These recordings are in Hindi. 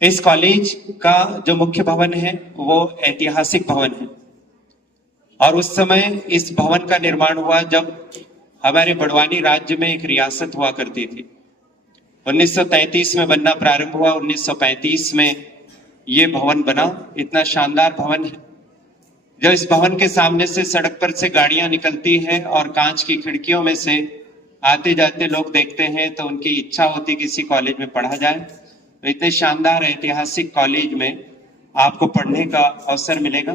इस कॉलेज का जो मुख्य भवन है वो ऐतिहासिक भवन है और उस समय इस भवन का निर्माण हुआ जब हमारे बड़वानी राज्य में एक रियासत हुआ करती थी। 1933 में बनना प्रारंभ हुआ, 1935 में ये भवन बना। इतना शानदार भवन है। जब इस भवन के सामने से सड़क पर से गाड़ियां निकलती हैं और कांच की खिड़कियों में से आते जाते लोग देखते हैं तो उनकी इच्छा होती किसी कॉलेज में पढ़ा जाए। तो इतने शानदार ऐतिहासिक कॉलेज में आपको पढ़ने का अवसर मिलेगा।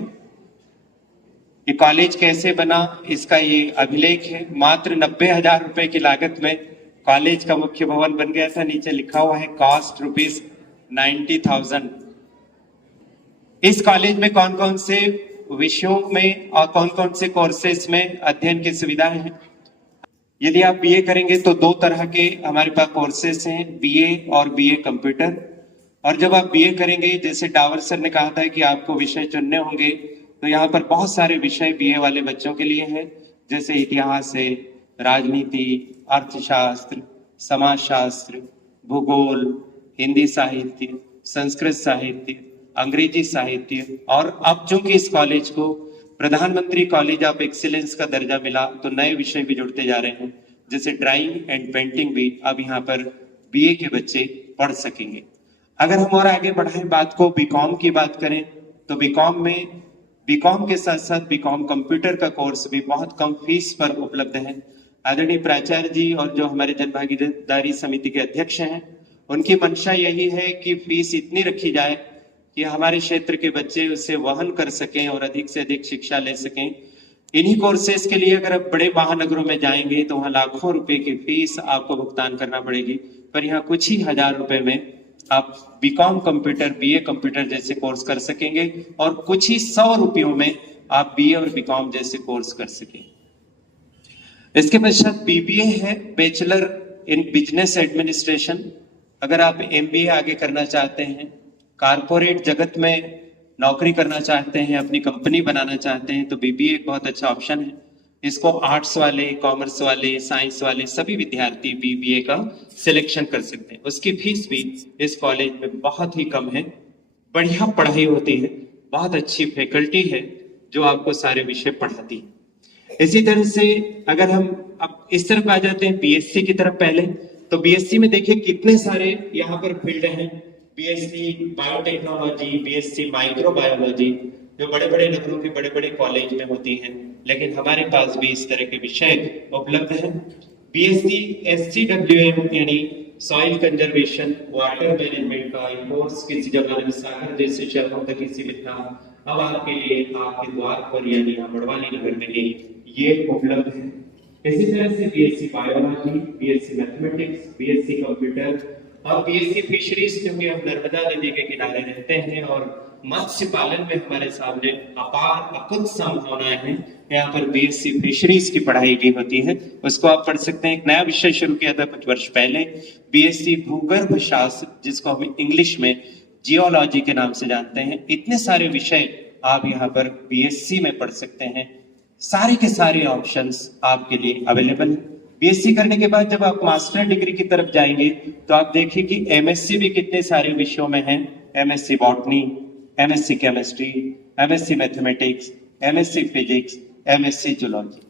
ये कॉलेज कैसे बना इसका ये अभिलेख है। मात्र 90,000 रुपए की लागत में कॉलेज का मुख्य भवन बन गया था। नीचे लिखा हुआ है कॉस्ट ₹90,000। इस कॉलेज में कौन कौन से विषयों में और कौन कौन से कोर्सेज में अध्ययन की सुविधाएं हैं। यदि आप बीए करेंगे तो दो तरह के हमारे पास कोर्सेज हैं, बीए और बीए कंप्यूटर। और जब आप बीए करेंगे, जैसे डावर सर ने कहा था कि आपको विषय चुनने होंगे, तो यहाँ पर बहुत सारे विषय बीए वाले बच्चों के लिए हैं, जैसे इतिहास है, राजनीति, अर्थशास्त्र, समाजशास्त्र, भूगोल, हिंदी साहित्य, संस्कृत साहित्य, अंग्रेजी साहित्य। और अब चूंकि इस कॉलेज को प्रधानमंत्री कॉलेज ऑफ एक्सीलेंस का दर्जा मिला तो नए विषय भी जुड़ते जा रहे हैं, जैसे ड्राइंग एंड पेंटिंग भी अब यहाँ पर बीए के बच्चे पढ़ सकेंगे। अगर हम और आगे बढ़ाएं बात को, बीकॉम की बात करें तो बीकॉम के साथ साथ बीकॉम कंप्यूटर का कोर्स भी बहुत कम फीस पर उपलब्ध है। आदरणीय प्राचार्य जी और जो हमारे जनभागीदारी समिति के अध्यक्ष हैं, उनकी मंशा यही है कि फीस इतनी रखी जाए कि हमारे क्षेत्र के बच्चे उसे वहन कर सकें और अधिक से अधिक शिक्षा ले सकें। इन्हीं कोर्सेज के लिए अगर आप बड़े महानगरों में जाएंगे तो वहां लाखों रुपए की फीस आपको भुगतान करना पड़ेगी, पर यहाँ कुछ ही हजार रुपए में आप बीकॉम कंप्यूटर, बीए कंप्यूटर जैसे कोर्स कर सकेंगे और कुछ ही 100 रुपयों में आप बीए और बीकॉम जैसे कोर्स कर सकें। इसके पश्चात बीबीए है, बैचलर इन बिजनेस एडमिनिस्ट्रेशन। अगर आप एमबीए आगे करना चाहते हैं, कारपोरेट जगत में नौकरी करना चाहते हैं, अपनी कंपनी बनाना चाहते हैं, तो बीबीए एक बहुत अच्छा ऑप्शन है। इसको आर्ट्स वाले, कॉमर्स वाले, साइंस वाले सभी विद्यार्थी बीबीए का सिलेक्शन कर सकते हैं। उसकी फीस भी इस कॉलेज में बहुत ही कम है। बढ़िया पढ़ाई होती है, बहुत अच्छी फैकल्टी है जो आपको सारे विषय पढ़ाती है। इसी तरह से अगर हम अब इस तरफ आ जाते हैं बीएससी की तरफ पहले, तो बीएससी में देखिए कितने सारे यहाँ पर फील्ड हैं। बीएससी बायोटेक्नोलॉजी, बीएससी माइक्रोबायोलॉजी, जो बड़े बड़े नगरों के बड़े बड़े कॉलेज में होती हैं, लेकिन हमारे पास भी इस तरह के विषय उपलब्ध हैं। बीएससी एससीडब्ल्यूएम यानी सॉइल कंजर्वेशन, वाटर मैनेजमेंट का कोर्स किसी जमाने में सागर जैसे शहरों तक ही सीमित था, अब आपके लिए आपके द्वार पर यानी बड़वानी नगर में ही ये उपलब्ध है। इसी तरह से BSc biology, BSc mathematics, BSc computer और बीएससी फिशरीज, क्योंकि हम नर्मदा नदी के किनारे रहते हैं और मत्स्य पालन में हमारे सामने अपार अकुत संभावनाएं हैं। यहाँ पर बीएससी फिशरीज की पढ़ाई की होती है, उसको आप पढ़ सकते हैं। एक नया विषय शुरू किया था कुछ वर्ष पहले, बीएससी भूगर्भ शास्त्र, जिसको हम इंग्लिश में जियोलॉजी के नाम से जानते हैं। इतने सारे विषय आप यहाँ पर बीएससी में पढ़ सकते हैं। सारे के सारे ऑप्शंस आपके लिए अवेलेबल है। बीएससी करने के बाद जब आप मास्टर डिग्री की तरफ जाएंगे तो आप देखिए कि एमएससी भी कितने सारे विषयों में है। MSc botany, MSc chemistry, MSc mathematics, MSc physics, MSc zoology.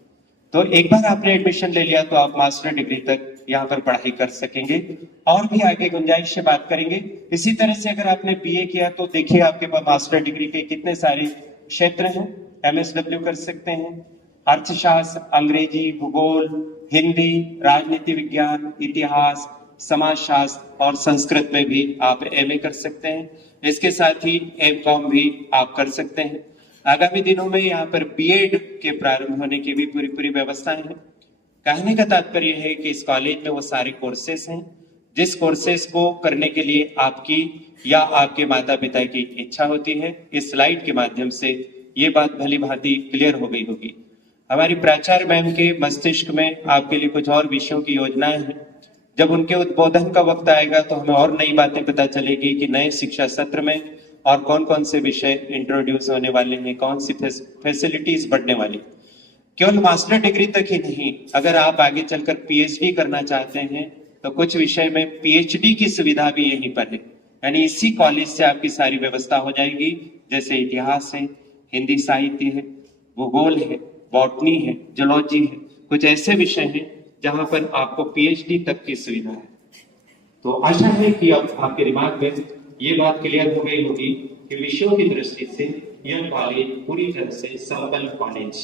तो एक बार आपने एडमिशन ले लिया तो आप मास्टर डिग्री तक यहाँ पर पढ़ाई कर सकेंगे और भी आगे गुंजाइश से बात करेंगे। इसी तरह से अगर आपने बीए किया तो देखिए आपके पास मास्टर डिग्री के कितने सारे क्षेत्र हैं। एमएसडब्ल्यू कर सकते हैं, अर्थशास्त्र, अंग्रेजी, भूगोल, हिंदी, राजनीति विज्ञान, इतिहास, समाजशास्त्र और संस्कृत में भी आप एमए कर सकते हैं। इसके साथ ही एमकॉम भी आप कर सकते हैं। आगामी दिनों में यहाँ पर बीएड के प्रारंभ होने की भी पूरी व्यवस्थाएं हैं। कहने का तात्पर्य है कि इस कॉलेज में वो सारे कोर्सेस हैं जिस कोर्सेस को करने के लिए आपकी या आपके माता पिता की इच्छा होती है। इस स्लाइड के माध्यम से ये बात भली भांति क्लियर हो गई होगी। हमारी प्राचार्य मैम के मस्तिष्क में आपके लिए कुछ और विषयों की योजनाएं हैं। जब उनके उद्बोधन का वक्त आएगा तो हमें और नई बातें पता चलेगी कि नए शिक्षा सत्र में और कौन कौन से विषय इंट्रोड्यूस होने वाले हैं, कौन सी फैसिलिटीज बढ़ने वाली। केवल मास्टर डिग्री तक ही नहीं, अगर आप आगे चलकर पीएचडी करना चाहते हैं तो कुछ विषय में पीएचडी की सुविधा भी यहीं पर है। यानी इसी कॉलेज से आपकी सारी व्यवस्था हो जाएगी, जैसे इतिहास है, हिंदी साहित्य है, भूगोल है, बॉटनी है, जूलॉजी है, कुछ ऐसे विषय हैं जहां पर आपको पीएचडी तक की सुविधा है। तो आशा है कि अब आपके दिमाग में ये बात क्लियर हो गई होगी कि विषयों की दृष्टि से यह कॉलेज पूरी तरह से संपन्न कॉलेज